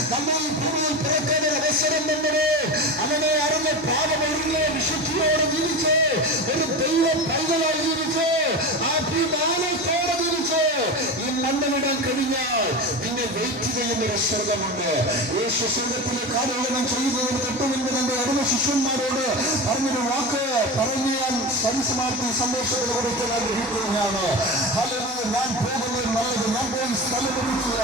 നമ്മെ ഈ ഭൂമിയിലേക്ക് ചതച്ച് നമ്മെ ഈ ഭൂമിയിൽ പിറക്കാൻ ഒരു അവസരം തന്നത് അവനെ അറിഞ്ഞ പാപമൊഴിഞ്ഞ് വിശുദ്ധിയോടെ ജീവിച്ച് ഒരു ദൈവ പൈതലായി ജീവിച്ച് ആ അഭിമാനത്തോടെ ജീവിച്ച് ഈ മണ്ണിലിടാൻ കഴിഞ്ഞാൽ നിന്നെ വെയിറ്റ് ചെയ്യുന്ന ഒരു സ്വർഗമുണ്ട് യേശു സ്വർഗത്തിലെ കാലഘട്ടം ചെയ്തതിന് തൊട്ടുമുൻപ് തന്റെ അരുമ ശിഷ്യന്മാരോട് പറഞ്ഞൊരു വാക്ക് പറഞ്ഞ് ഞാൻ സംസമാപ്തി സന്തോഷത്തിൽ കൊടുക്കാൻ ആഗ്രഹിക്കുകയാണ് ഹല്ലേലൂയ. ഞാൻ പോകുന്നത് നല്ലത് ഞാൻ പോയി സ്ഥലം ലഭിക്കുക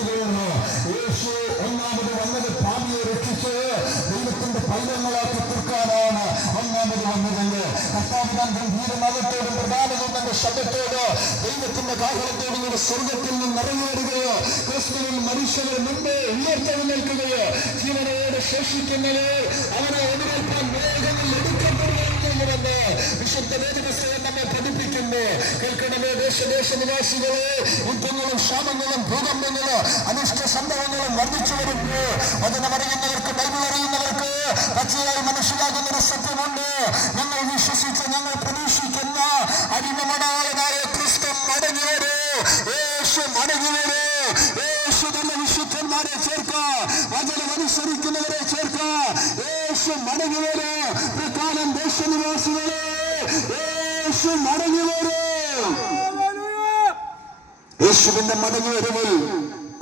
ചേർക്കുകയാണ് യേശു ഒന്നാമത് വന്നത് പാപിയെ രക്ഷിച്ച് ദൈവത്തിന്റെ പൈതങ്ങളാക്കി തീർക്കാനാണ്. ഒന്നാമത് വന്നത് കർത്താവിനാൻ ഗംഭീരനാഥത്തോടും പ്രധാനമന്ത്രിന്റെ ശബ്ദത്തോട് ദൈവത്തിന്റെ കാഹളത്തോടും കൂടെ സ്വർഗത്തിൽ നിന്ന് ഇറങ്ങിവരികയോ ക്രിസ്തുവിൽ മനുഷ്യരെ മുമ്പേ ഉയർത്തെഴുന്നേൽക്കുകയോ ജീവനയോട് ശേഷിക്കുന്നത് അവനെ എതിരേൽക്കാൻ വേഗത്തിൽ എടുക്കപ്പെടുകയെന്ന് വിശുദ്ധ വേദപുസ്തകം നമ്മെ പഠിപ്പിക്കുന്നു കേൾക്കണമേ ദേശദേശ നിവാസികളെ യുദ്ധങ്ങളും ക്ഷാമങ്ങളും ഭൂകമ്പങ്ങളും അനിഷ്ട സംഭവങ്ങളും വർദ്ധിച്ചു വരുന്നു. വചനമറിയുന്നവർക്ക് ബൈബിൾ അറിയുന്നവർക്ക് പച്ചയായി മനസ്സിലാകുന്ന ഒരു സത്യമുണ്ട്. ഞങ്ങൾ വിശ്വസിച്ച് ഞങ്ങൾ പ്രതീക്ഷിക്കുന്ന അടിമമനായനായ ക്രിസ്തു മടങ്ങി വരൂ. യേശു മടങ്ങി വരൂ. യേശു തന്നെ വിശുദ്ധന്മാരെ ചേർക്ക. വചനം അനുസരിക്കുന്നവരെ ചേർക്ക. യേശു മടങ്ങി വരൂ. കാലം ദേശനിവാസികളെ യേശു മടങ്ങി യേശുവിന്റെ മടങ്ങി വരവിൽ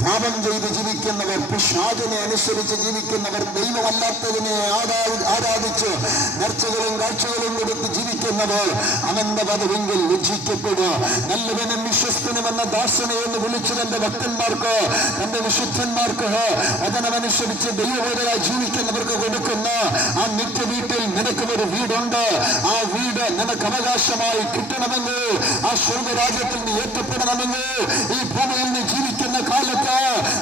പാപം ചെയ്ത് ജീവിക്കുന്നവർ പിശാചിനെ അനുസരിച്ച് ജീവിക്കുന്നവർ ദൈവമല്ലാത്തതിനെ ആരാ- ആരാധിച്ച് നേർച്ചകളും കാഴ്ചകളും കൊടുത്ത് ജീവിക്കുന്നവർ അവന്റെ പദവിങ്കിൽ ലജ്ജിക്കപ്പെടുക നല്ലവനും വിശ്വസ്തനും എന്ന ദാസനെ എന്ന് വിളിച്ചു തന്റെ ഭക്തന്മാർക്ക് തന്റെ വിശുദ്ധന്മാർക്ക് അതിനനുസരിച്ച് ദൈവബോധരായി ജീവിക്കുന്നവർക്ക് കൊടുക്കുന്ന ആ നിത്യ വീട്ടിൽ നിനക്ക് ഒരു വീടുണ്ട്. ആ വീട് നിനക്ക് അവകാശമായി കിട്ടണമെങ്കിൽ ആ സ്വർഗരാജ്യത്തിൽ നീ ഏറ്റപ്പെടണമെങ്കിൽ ഈ ഭൂമിയിൽ നീ ജീവിക്കുന്ന കാലത്ത്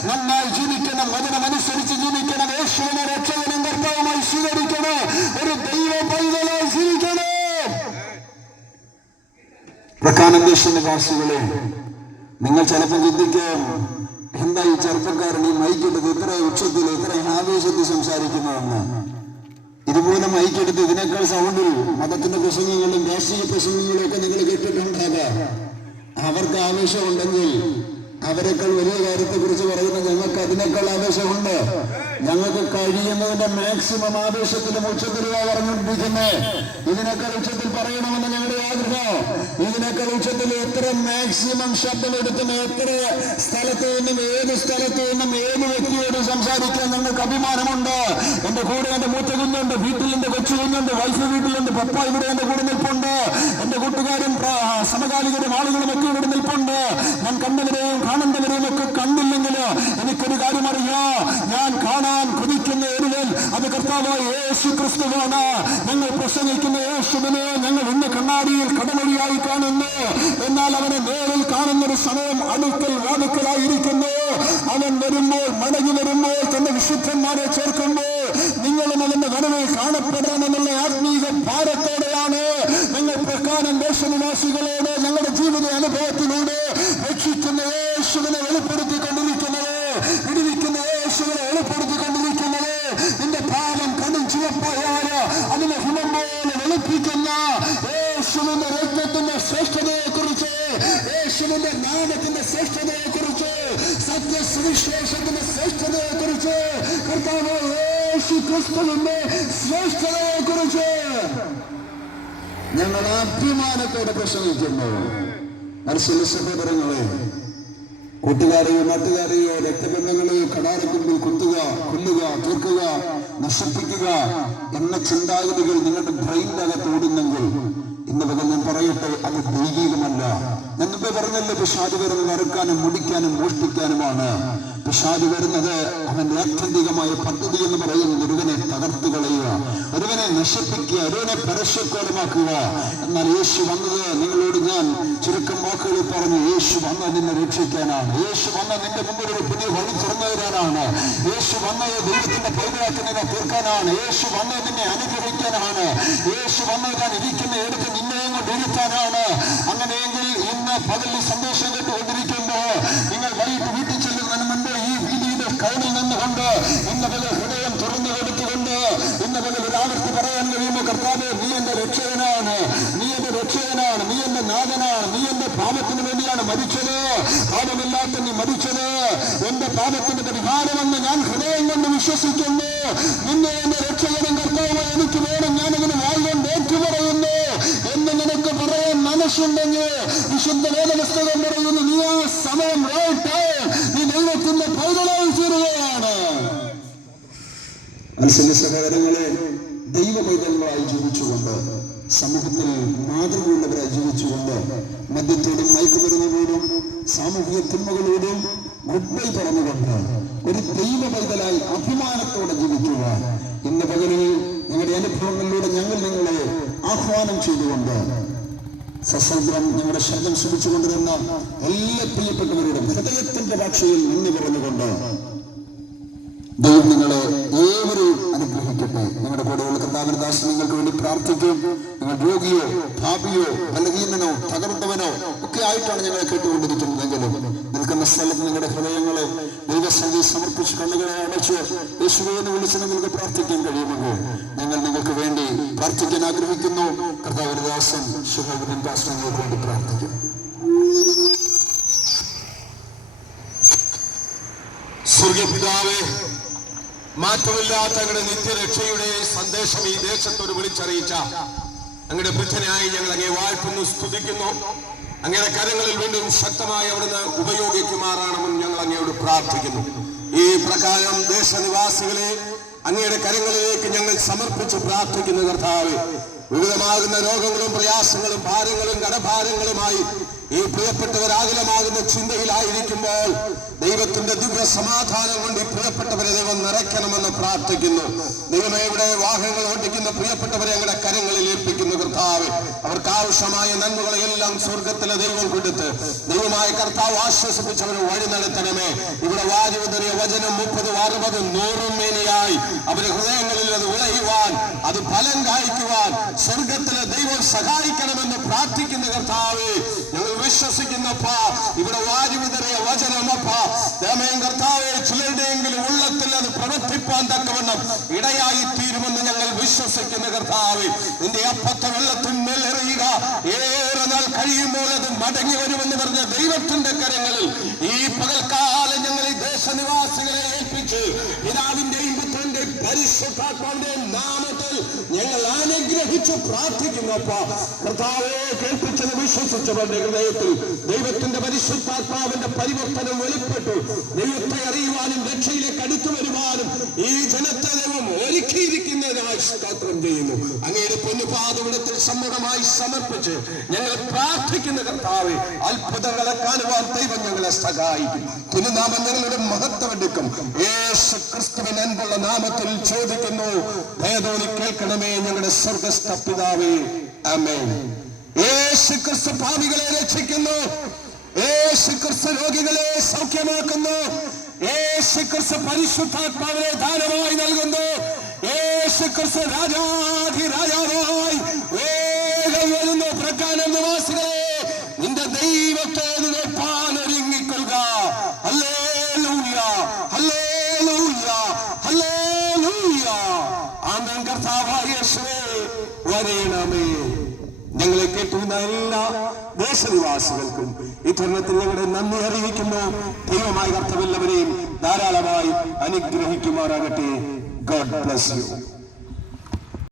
നന്നായി ജീവിക്കണം വചനമനുസരിച്ച് ജീവിക്കണം യേശുവിനെ രക്ഷകനും കർത്താവുമായി സ്വീകരിക്കണം? ഒരു ദൈവ പൈതലായി പ്രധാനദേശ നിവാസികളെ നിങ്ങൾ ചിലപ്പോൾ ചിന്തിക്കാം എന്താ ഈ ചെറുപ്പക്കാരൻ ഈ മൈക്കെടുത്ത് ഇത്ര ഉച്ചത്തിൽ ഇത്ര ആവേശത്തിൽ സംസാരിക്കുന്നതെന്ന്. ഇതുപോലെ മൈക്കെടുത്ത് ഇതിനേക്കാൾ സൗണ്ടിൽ മതത്തിന്റെ പ്രസംഗങ്ങളും രാഷ്ട്രീയ പ്രസംഗങ്ങളും ഒക്കെ നിങ്ങൾ കേട്ടിട്ടുണ്ടാകാം. അവർക്ക് ആവേശമുണ്ടെങ്കിൽ അവരെക്കാൾ വലിയ കാര്യത്തെ കുറിച്ച് പറയുന്ന ഞങ്ങൾക്ക് അതിനേക്കാൾ ആവേശമുണ്ട്. ഞങ്ങൾക്ക് കഴിയുന്നതിന്റെ മാക്സിമം ആവേശത്തിന്റെ ഉച്ചത്തിലുമാ പറഞ്ഞുകൊണ്ടിരിക്കുന്നത്. ഇതിനൊക്കെ ഉച്ചത്തിൽ പറയണമെന്ന് ഞങ്ങളുടെ ആഗ്രഹം ഇതിനേക്കാൾ ഉച്ചത്തിൽ എത്ര മാക്സിമം ശബ്ദം എടുത്തും എത്ര സ്ഥലത്ത് നിന്നും ഏത് സ്ഥലത്ത് നിന്നും ഏത് വ്യക്തിയോട് സംസാരിക്കാൻ നിങ്ങൾക്ക് അഭിമാനമുണ്ട്? എന്റെ കൂടെ എന്റെ മൂത്ത കുഞ്ഞുണ്ട് വീട്ടിൽ എന്റെ കൊച്ചു കുഞ്ഞുണ്ട് വൈഫ് വീട്ടിലുണ്ട് പപ്പ ഇവിടെ എന്റെ കൂടെ നിൽപ്പുണ്ട്. എന്റെ കൂട്ടുകാരും സമകാലികരും ആളുകളും ഒക്കെ ഇവിടെ നിൽപ്പുണ്ട്. ഞാൻ കണ്ടവരെയും കാണേണ്ടവരെയും ഒക്കെ കണ്ടില്ലെങ്കിൽ എനിക്കൊരു കാര്യം അറിയാം. ഞാൻ കാണാൻ കൊതിക്കുന്ന അത് കർത്താവായ യേശു ക്രിസ്തുവാണ്. ഞങ്ങൾ പ്രസംഗിക്കുന്ന യേശുവിനെ ഞങ്ങൾ ഇന്ന് കണ്ണാടിയിൽ കടമൊഴിയായി കാണുന്നു. എന്നാൽ അവനെ നേരിൽ കാണുന്ന ഒരു സമയം അടുക്കൽ വാടുക്കലായിരിക്കുന്നു അവൻ വരുമ്പോൾ മടങ്ങി വരുമ്പോൾ തന്റെ വിശുദ്ധന്മാരെ ചേർക്കുമ്പോൾ നിങ്ങളും അവന്റെ വരവിൽ കാണപ്പെടണമെന്നുള്ള ആത്മീക ഭാരത്തോടെയാണ് നിങ്ങൾ പ്രകാരം ദേശനിവാസികളോട് ഞങ്ങളുടെ ജീവിത അനുഭവത്തിലൂടെ രക്ഷിക്കുന്ന യേശുവിനെ വെളിപ്പെടുത്തിക്കൊണ്ടിരിക്കുന്നത് വിടുവിക്കുന്ന യേശുവിനെ വെളിപ്പെടുത്തിക്കൊണ്ടിരിക്കുന്നത് നിന്റെ പാപം കടും ചുവപ്പായാൽ അതിനെ ഹിമം പോലെ വെളുപ്പിക്കുന്ന യേശുവിന്റെ രക്തത്തിന്റെ ശ്രേഷ്ഠതയെ കുറിച്ച് യേശുവിന്റെ നാമത്തിന്റെ ശ്രേഷ്ഠതയെ കുറിച്ച് കർത്താവ് യേശു ക്രിസ്തുവിന്റെ ശ്രേഷ്ഠതയെ കുറിച്ച് ഞങ്ങൾ അഭിമാനത്തോടെ പ്രസംഗിക്കുന്നു. മനസ്സിലെ സഹോദരങ്ങളെ കൂട്ടുകാരെയോ നാട്ടുകാരെയോ രക്തബന്ധങ്ങളെയോ കടാരക്കുമ്പിൽ കുത്തുക കൊല്ലുക തീർക്കുക നശിപ്പിക്കുക എന്ന ചിന്താഗതികൾ നിങ്ങളുടെ ബ്രെയിനിനകത്ത് ഓടുന്നെങ്കിൽ ഇന്ന് മുതൽ ഞാൻ പറയട്ടെ അത് ദൈവികമല്ല. ഞാൻ മുമ്പേ പറഞ്ഞല്ലോ അറുക്കാനും മുടിക്കാനും മോഷ്ടിക്കാനുമാണ്. പിശാജ് വരുന്നത് അവന്റെ ആത്യന്തികമായ പദ്ധതി എന്ന് പറയുന്നത് ഒരുവനെ തകർത്തു കളയുക ഒരുവനെ നശിപ്പിക്കുക ഒരുവനെ പരസ്യക്കോലമാക്കുക എന്നാൽ യേശു വന്നത് നിങ്ങളോട് ഞാൻ ചുരുക്കം വാക്കുകളിൽ പറഞ്ഞു യേശു വന്നത് നിന്നെ രക്ഷിക്കാനാണ്. യേശു വന്ന് നിന്റെ മുമ്പിൽ ഒരു പുതിയ വഴി തുറന്നു തരാനാണ്. യേശു വന്നത് ദൈവത്തിന്റെ പൈതലാക്കി നിന്നെ തീർക്കാനാണ്. യേശു വന്നത് നിന്നെ അനുഗ്രഹിക്കാനാണ്. യേശു വന്നത് ഞാൻ ഇരിക്കുന്ന എടുത്ത് നിന്നെയും കൊണ്ട് ഇരുത്താനാണ് അങ്ങനെയെങ്കിൽ ഇന്ന് പകലിൽ സന്ദേശം കേട്ടുകൊണ്ടിരിക്കുമ്പോ ഇന്ന് പകൽ ഹൃദയം തുറന്നു കൊടുത്തുകൊണ്ട് ഇന്ന് പകൽ ഒരു ആവർത്തി പറയാൻ കഴിയുമ്പോൾ കർത്താവ് നീ എന്റെ രക്ഷകനാണ് നീ എന്റെ രക്ഷകനാണ് നീ എന്റെ നാഥനാണ് നീ എന്റെ പാപത്തിന് വേണ്ടിയാണ് മരിച്ചത് പാപമില്ലാത്ത നീ മരിച്ചത് എന്റെ പാപത്തിന്റെ പരിഹാരമെന്ന് ഞാൻ ഹൃദയം കൊണ്ട് വിശ്വസിക്കുന്നു. നിന്നെ എന്റെ രക്ഷകനും കർത്താവ് എനിക്ക് വേണം. ഞാനതിന് വായിക്കൊണ്ട് ഏറ്റുപറയുന്നു എന്ന് നിനക്ക് പറയാൻ മനസ്സുണ്ടെങ്കിൽ വിശുദ്ധ വേദപുസ്തകം പറയുന്നു നീ ആ സമയം റൈറ്റ് നീ ദൈവത്തിന്റെ പൈതലായി തീരുകയാണ്. മത്സ്യ സഹോദരങ്ങളെ ദൈവ പൈതങ്ങളായി ജീവിച്ചുകൊണ്ട് സമൂഹത്തിൽ മാതൃകയുള്ളവരായി ജീവിച്ചുകൊണ്ട് മദ്യത്തോടും മയക്കുമരുന്നോടും സാമൂഹിക തിന്മകളോടും ഗുഡ് ബൈ പറഞ്ഞുകൊണ്ട് ഒരു ദൈവ പൈതലായി അഭിമാനത്തോടെ ജീവിക്കുക ഇന്ന് പകലിൽ ഞങ്ങളുടെ അനുഭവങ്ങളിലൂടെ ഞങ്ങൾ നിങ്ങളെ ആഹ്വാനം ചെയ്തുകൊണ്ട് സസന്ദ്രം ഞങ്ങളുടെ ശബ്ദം ശ്രമിച്ചുകൊണ്ടിരുന്ന എല്ലാ പ്രിയപ്പെട്ടവരോടും ഹൃദയത്തിന്റെ ഭാഷയിൽ നിന്ന് പറഞ്ഞുകൊണ്ട് ദൈവം നിങ്ങളെ ഏവരും അനുഗ്രഹിക്കട്ടെ. നിങ്ങളുടെ കൂടെയുള്ള കർത്താവിന് ദാസൻ നിങ്ങൾക്ക് വേണ്ടി പ്രാർത്ഥിക്കും. നിങ്ങൾ രോഗിയോ ഭാവിയോ ബലഹീനനോ തകർന്നവനോ ഒക്കെ ആയിട്ടാണ് ഞങ്ങൾ കേട്ടുകൊണ്ടിരിക്കുന്നതെങ്കിലും നിൽക്കുന്ന സ്ഥലത്ത് നിങ്ങളുടെ ഹൃദയങ്ങളെ ദൈവസന്ധി സമർപ്പിച്ച് കണ്ണുകളെ അടച്ച് യേശുവെന്ന് വിളിച്ച് നിങ്ങൾക്ക് പ്രാർത്ഥിക്കാൻ കഴിയുമെങ്കിൽ ഞങ്ങൾ നിങ്ങൾക്ക് വേണ്ടി പ്രാർത്ഥിക്കാൻ ആഗ്രഹിക്കുന്നു. കർത്താവിന് ദാസൻ ദാസൻ നിങ്ങൾക്ക് വേണ്ടി പ്രാർത്ഥിക്കും. സ്വർഗപിതാവേ മാറ്റമില്ലാത്ത അങ്ങയുടെ നിത്യരക്ഷയുടെ സന്ദേശം ഈ ദേശത്തോട് വിളിച്ചറിയിച്ച അങ്ങയുടെ ബുദ്ധനായി ഞങ്ങൾ അങ്ങേ വാഴ്ത്തുന്നു സ്തുതിക്കുന്നു. അങ്ങയുടെ കരങ്ങളിൽ വീണ്ടും ശക്തമായി അവിടുന്ന് ഉപയോഗിക്കുമാറാണെന്നും ഞങ്ങൾ അങ്ങയോട് പ്രാർത്ഥിക്കുന്നു. ഈ പ്രകാരം ദേശനിവാസികളെ അങ്ങയുടെ കരങ്ങളിലേക്ക് ഞങ്ങൾ സമർപ്പിച്ച് പ്രാർത്ഥിക്കുന്നു കർത്താവ്. വിവിധമാകുന്ന രോഗങ്ങളും പ്രയാസങ്ങളും ഭാരങ്ങളും കടഭാരങ്ങളുമായി ഈ പ്രിയപ്പെട്ടവർ ആകുലമാകുന്ന ചിന്തയിലായിരിക്കുമ്പോൾ ദൈവത്തിന്റെ ദിവ്യ സമാധാനം കൊണ്ട് ഈ പ്രിയപ്പെട്ടവരെ ദൈവം നിറയ്ക്കണമെന്ന് പ്രാർത്ഥിക്കുന്നു. ദൈവമേ ഇവിടെ വാഹനങ്ങൾ ഓടിക്കുന്ന പ്രിയപ്പെട്ടവരെ ഞങ്ങളുടെ കരങ്ങളിൽ ഏൽപ്പിക്കുന്നു കർത്താവ്. അവർക്ക് ആവശ്യമായ നന്മകളെല്ലാം സ്വർഗത്തിലെ ദൈവം കൊടുത്ത് ദൈവമായ കർത്താവ് ആശ്വസിപ്പിച്ചവരെ വഴി നടത്തണമേ. ഇവിടെ വാരിവതറിയ വചനം മുപ്പതും അറുപതും നൂറും മേനിയായി അവരെ ഹൃദയങ്ങളിൽ അത് വിളയുവാൻ അത് ഫലം കായ്ക്കുവാൻ സ്വർഗത്തിലെ ദൈവം സഹായിക്കണമെന്ന് പ്രാർത്ഥിക്കുന്ന കർത്താവ് ഞങ്ങൾ വിശ്വസിക്കുന്നപ്പ ഇവിടെ വാരിവിതറിയ വചനമപ്പ ദമയം കർത്താവെ ചിലരുടെയെങ്കിലും ഉള്ളത്തിൽ അത് പ്രവർത്തിപ്പാൻ തക്കവണ്ണം ഇടയായി തീരുമെന്ന് ഞങ്ങൾ വിശ്വസിക്കുന്ന കർത്താവെ. നിന്റെ അപ്പത്തെ വെള്ളത്തിന്മേൽ എറിയുക. ഏറെ നാൾ കഴിയുമ്പോൾ അത് മടങ്ങി വരുമെന്ന് പറഞ്ഞ ദൈവത്തിന്റെ കരങ്ങളിൽ ഈ പകൽക്കാലം ഞങ്ങൾ ഈ ദേശനിവാസികളെ ഏൽപ്പിച്ച് പിതാവിന്റെയും പുത്രന്റെയും പരിശുദ്ധാത്മാവിന്റെയും ഞങ്ങൾ അനുഗ്രഹിച്ച് പ്രാർത്ഥിക്കുന്നപ്പോ കർത്താവേ കേൾപ്പിച്ചത് വിശ്വസിച്ചവരുടെ ഹൃദയത്തിൽ ദൈവത്തിന്റെ പരിശുദ്ധാത്മാവിന്റെ പരിവർത്തനം വെളിപ്പെട്ടു. ദൈവത്തെ അറിയുവാനും രക്ഷയിലേക്ക് അടുത്തു വരുവാനും ഈ ജനത്തെ ദൈവം ഒരുക്കിയിരിക്കുന്നതിനായി സ്തോത്രം ചെയ്യുന്നു. അങ്ങയുടെ പൊന്നുപാതവിടത്തിൽ സമ്മതമായി സമർപ്പിച്ച് ഞങ്ങൾ പ്രാർത്ഥിക്കുന്ന കർത്താവ് അത്ഭുതങ്ങളെ കാണുവാൻ ദൈവം ഞങ്ങളെ സഹായിക്കും. തിരുനാമം ഞങ്ങളുടെ മഹത്വം എടുക്കും. യേശു ക്രിസ്തുവിൻ അൻപുള്ള നാമത്തിൽ ചോദിക്കുന്നു ദയതോണി കേൾക്കണമേ ഞങ്ങളുടെ സ്വർഗസ്ഥ പിതാവേ. അമേ യേശു ക്രിസ്തു പാപികളെ രക്ഷിക്കുന്നു. യേശു ക്രിസ്തു രോഗികളെ സൗഖ്യമാക്കുന്നു. യേശു ക്രിസ്തു പരിശുദ്ധാത്മാവിനെ ദാനമായി നൽകുന്നു. യേശു ക്രിസ്തു രാജാധി കേട്ടിരുന്ന എല്ലാ ദേശനിവാസികൾക്കും ഈ തരുണത്തിൽ ഞങ്ങളുടെ നന്ദി അറിയിക്കുന്നു. ദൈവമായ കർത്തവെല്ലാവരെയും ധാരാളമായി അനുഗ്രഹിക്കുമാറാകട്ടെ. God bless you